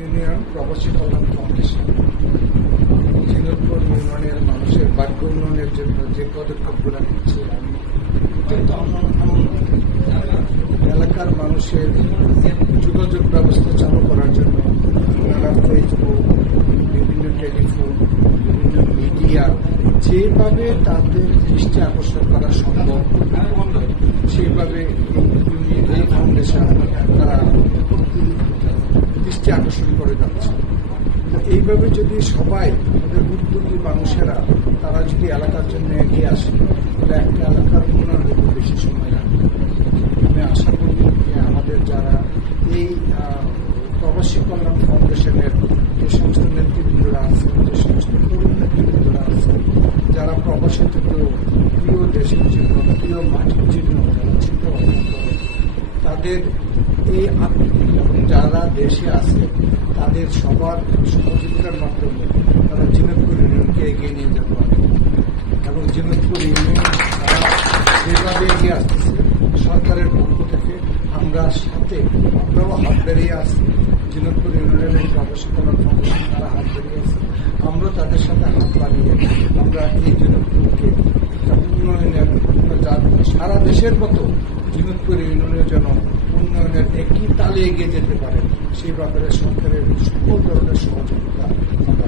Union প্রবাসী কল্যাণ foundation জিনতপুর ইউনিয়নের মানুষের ভাগ্য উন্নয়নের জন্য যে পদক্ষেপগুলো নিচ্ছে আমি অত্যন্ত আনন্দিত। এলাকার মানুষের যোগাযোগ ব্যবস্থা চালু করার জন্য তারা ফেসবুক, বিভিন্ন টেলিফোন, বিভিন্ন মিডিয়া যেভাবে তাদের দৃষ্টি আকর্ষণ করা সম্ভব সেইভাবে এই ফাউন্ডেশন তারা দৃষ্টি আকর্ষণ করে যাচ্ছে। এইভাবে যদি সবাই আমাদের উদ্যোগী মানুষেরা তারা যদি এলাকার জন্য এগিয়ে আসে তাহলে একটা এলাকার উন্নয়নের খুব বেশি সময় লাগবে। আমি আশা করি যে আমাদের যারা এই প্রবাসী কল্যাণ ফাউন্ডেশনের যে সমস্ত নেতৃবৃন্দরা আছে, যে সমস্ত তরুণ নেতৃবৃন্দরা আছে, যারা প্রবাসী থেকেও প্রিয় দেশের জন্য, প্রিয় মাটির জন্য যারা চিন্তা ভাবনা করে, তাদের এই যারা দেশে আছে তাদের সবার সহযোগিতার মাধ্যমে তারা জিনতপুর ইউনিয়নকে এগিয়ে নিয়ে যেতে পারে এবং জিনতপুর ইউনিয়ন তারা যেভাবে এগিয়ে আসতেছে সরকারের পক্ষ থেকে আমরাও হাত বেরিয়ে আসছি। জিনতপুর ইউনিয়নের প্রবাসী কল্যাণ ফাউন্ডেশন তারা হাত বেরিয়ে আসছে, আমরা তাদের সাথে হাত বাড়িয়ে আমরা এই জিনতপুরকে একটা উন্নয়নের সারা দেশের মতো জিনতপুর ইউনিয়নের যেন উন্নয়নের একই তালে এগিয়ে যেতে পারে সেই ব্যাপারে সরকারের সকল ধরনের সহযোগিতা আমরা